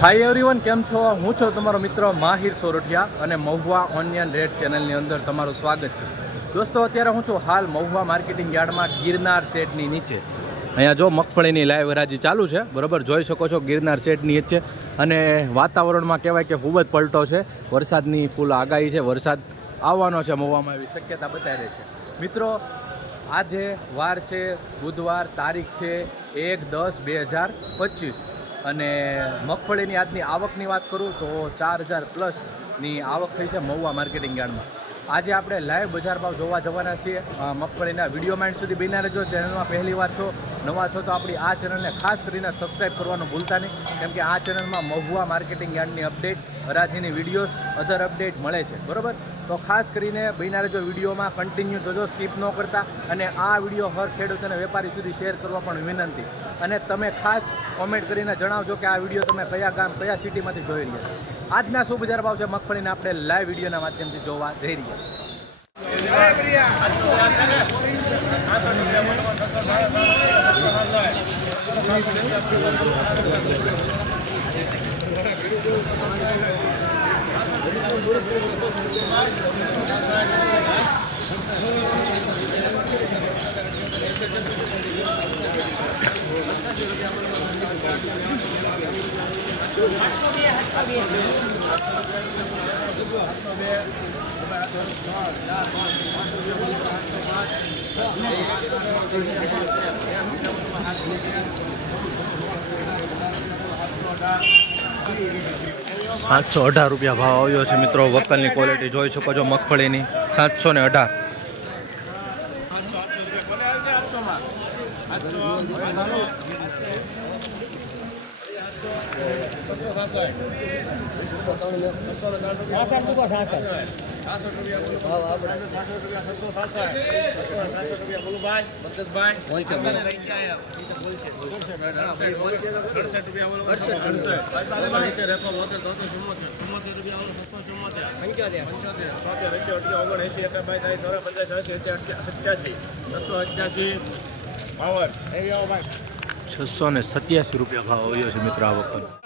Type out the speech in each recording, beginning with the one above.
Hi everyone કેમ છો? હું છું તમારો મિત્ર માહિર સોરઠિયા અને મહુવા ઓનિયન રેડ ચેનલની અંદર તમારું સ્વાગત છે. દોસ્તો, અત્યારે હું છું હાલ મહુવા માર્કેટિંગ યાર્ડમાં ગિરનાર શેડની નીચે. અહીંયા જો મગફળીની લાઈવ હરાજી ચાલુ છે, બરાબર? જોઈ શકો છો ગિરનાર શેડની નીચે અને વાતાવરણમાં કહેવાય કે ખૂબ જ પલટો છે. વરસાદની ફૂલ આગાહી છે. વરસાદ આવવાનો છે મહુવામાં એવી શક્યતા બતાવી રહી છે. મિત્રો, આજે વાર છે, બુધવાર તારીખ છે એક દસ બે હજાર પચીસ. અને મગફળીની આજની આવકની વાત કરું તો ચાર હજાર પ્લસની આવક થઈ છે મહુવા માર્કેટિંગ યાર્ડમાં. આજે આપણે લાઈવ બજાર ભાવ જોવા જવાના છીએ. મગફળીના વીડિયો માઇન્ડ સુધી બિના રહેજો. ચેનલમાં પહેલી વાર છો નવા છો તો આપણી આ ચેનલને ખાસ કરીને સબસ્ક્રાઈબ કરવાનું ભૂલતા નહીં. કેમ કે આ ચેનલમાં મહુવા માર્કેટિંગ યાર્ડની અપડેટ હરાજીની વિડીયોઝ અધર અપડેટ મળે છે, બરાબર? તો ખાસ કરીને બન્યા જો વિડીયોમાં કન્ટિન્યુ જોજો સ્કીપ ન કરતા અને આ વીડિયો હર ખેડૂત અને વેપારી સુધી શેર કરવા પણ વિનંતી. અને તમે ખાસ કોમેન્ટ કરીને જણાવજો કે આ વીડિયો તમે કયા ગામ, કયા સિટીમાંથી જોઈ રહ્યા આજના શું બજાર ભાવ છે મગફળીને. આપણે લાઈવ વિડીયોના માધ્યમથી જોવા જઈ રહ્યા છીએ સાતસો અઢાર રૂપિયા ભાવ આવ્યો છે મિત્રો. વકલની ક્વોલિટી જોઈ શકો છો મગફળીની. સાતસો ને અઢાર. છસો ને સત્યાસી રૂપિયા ભાવ આવ્યો છે મિત્રો આ વખત.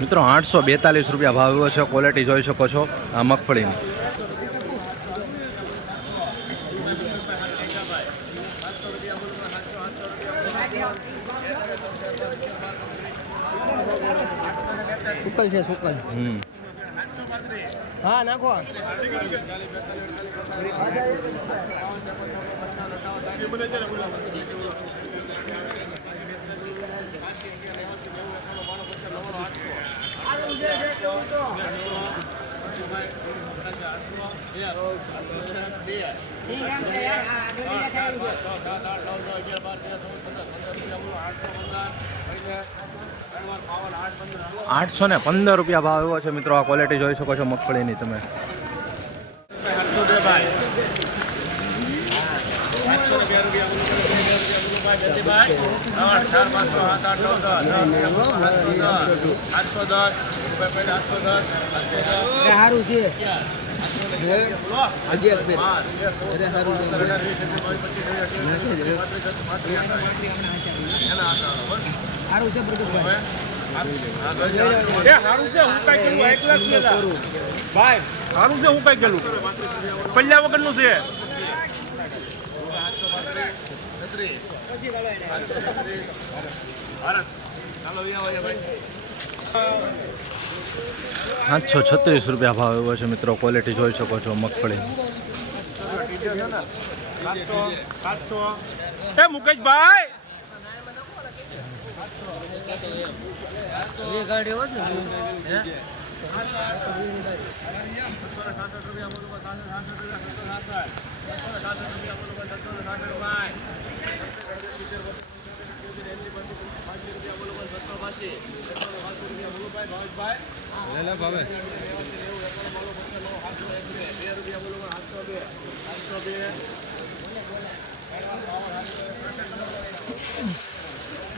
મિત્રો આઠસો બેતાલીસ રૂપિયા ભાવ એવો છે ક્વોલિટી જોઈ શકો છો આ મગફળીની. સુકલ છે સુકલ. હમ. હા નાખો આઠસો ને પંદર રૂપિયા ભાવ એવો છે મિત્રો. આ ક્વોલિટી જોઈ શકો છો મગફળીની તમે. સારું છે. હજી એક ફેર અરે સારું સારું છે એ હારું છે હું કઈ કેલું એકલા જ. ભાઈ હારું છે હું કઈ પલ્લા વગરનું છે. સાતસો છત્રીસ રૂપિયા ભાવ એવો છે મિત્રો. ક્વોલિટી જોઈ શકો છો મગફળી. એ મુકેશભાઈ! એ હોત ને ભાઈ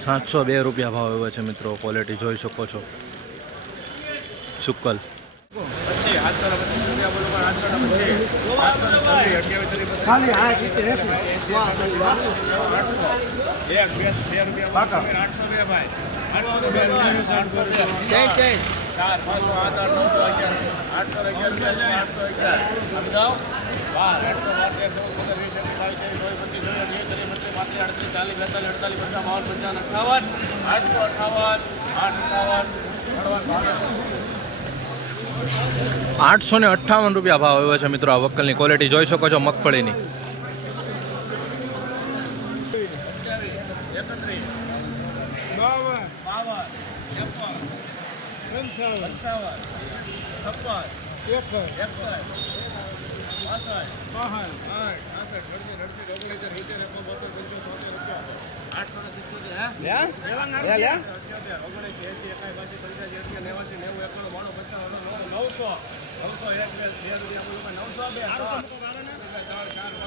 સાતસો બે રૂપિયા ભાવ એવો છે મિત્રો ક્વોલિટી જોઈ શકો છો. શુક્કલ. રૂપિયા આઠસો અગિયાર અઠાવન રૂપિયા ભાવ એવો છે મિત્રો આ વક્કલની ક્વોલિટી જોઈ શકો છો મગફળીની એકત્રીસ બાવન બાવન ત્રેપન પંચાવન પંચાવન છપ્પન એકસઠ એકસઠ પાસઠ આઠ આસઠ અડસઠ અડસઠ ઓગણીસ સિત્તેર એકોતેર બોતેર પંચોતેર છોતેર રૂપિયા આઠસો ને સિત્તોતેર હે અઠ્યોતેર ઓગણીસ એસી એકાઈ બાસી પંચ્યાસી અઠ્યા નેવાસી પંચાવન નવસો એક નવસો બે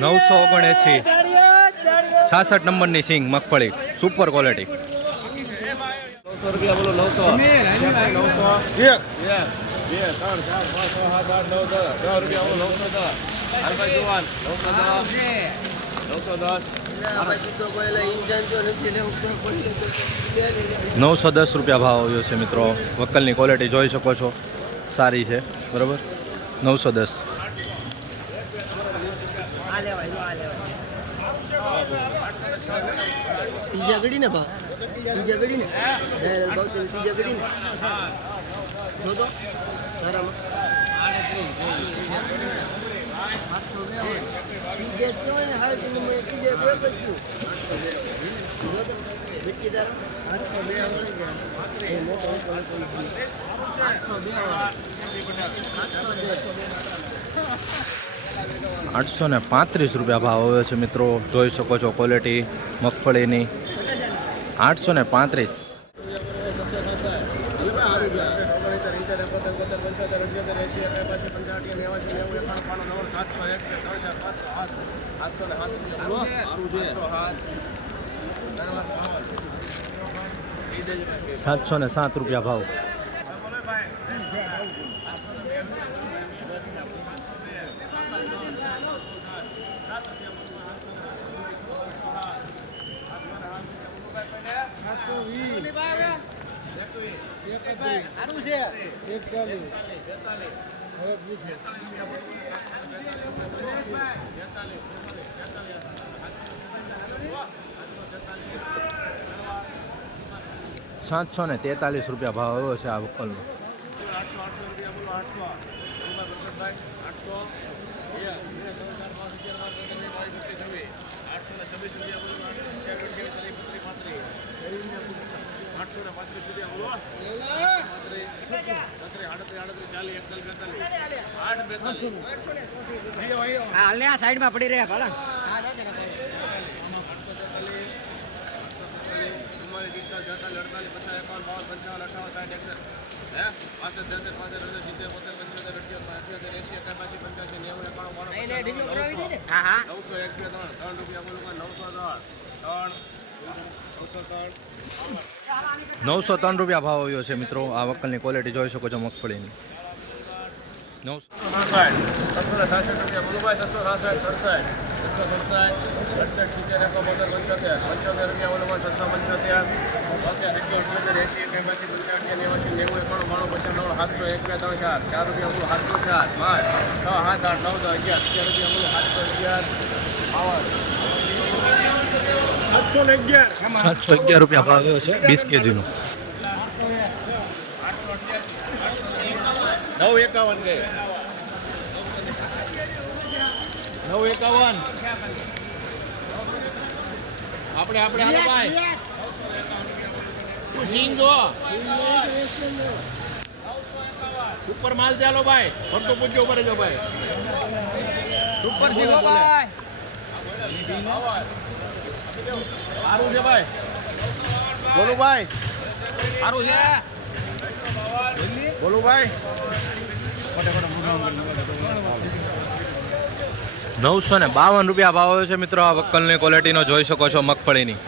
નવસો ઓગણએંસી છાસઠ નંબરની સિંગ મગફળી. સુપર ક્વોલિટી નવસો રૂપિયા બોલો નવસો. નવસો એક બે બે ત્રણ ચાર પાંચ છ સાત આઠ નવ દસ. દસ રૂપિયા બોલો નવસો દસ. નવસો દસ રૂપિયા ભાવ આવ્યો છે મિત્રો. વક્કલની ક્વોલિટી જોઈ શકો છો. સારી છે. બરાબર? નવસો દસ. ને ભા ત્રીજા ને ને આઠસો ને પાંત્રીસ રૂપિયા ભાવ આવ્યો છે મિત્રો. જોઈ શકો છો ક્વોલિટી મગફળીની. આઠસો ને પાંત્રીસ. સાતસો ને સાત ભાવ એક છે સાતસો ને તેતાલીસ રૂપિયા ભાવ. આવ્યો છે આ વક્કલનો આઠસો આઠસો રૂપિયા બોલો આઠસો રૂપિયા ભાવ આઠસો બે આઠસો ને છવ્વીસ રૂપિયા અઠ્યાવીસ અઠ્યાવીસ ત્રીસ બત્રીસ પાંત્રીસ આઠસો ને પાંત્રીસ રૂપિયા બોલો પાંત્રીસ છત્રીસ આડત્રીસ આડત્રીસ ચાલીસ એકતાલીસ બેતાલીસ આઠ બેતાલીસ હાલ ને આ સાઈડમાં પડી રહ્યા ભલા નવસો એક ત્રણ રૂપિયા નવસો ત્રણ નવસો ત્રણ રૂપિયા ભાવ આવ્યો છે મિત્રો. આ વક્કલની ક્વોલિટી જોઈ શકો છો મગફળીની. સાતસો એક બે ત્રણ ચાર ચાર રૂપિયા બોલો સાતસો ચાર પાંચ છ સાત આઠ નવ દસ અગિયાર અગિયાર રૂપિયા બોલો સાતસો અગિયાર સાતસો અગિયાર રૂપિયા છે, વીસ કેજીનો. નવ એકાવન ગઈ નવ એકાવન. આપણે આપણે હાલો ભાઈ. સિંગ જો. ઉપર માલ ચાલો ભાઈ. ફરતો પૂછજો ઉપર જો ભાઈ. સુપર સિંગ ભાઈ. સારું છે ભાઈ. બોલો ભાઈ. સારું છે. નવસો ને બાવન રૂપિયા ભાવ છે મિત્રો આ વક્કલની ક્વોલિટીનો જોઈ શકો છો મગફળીની.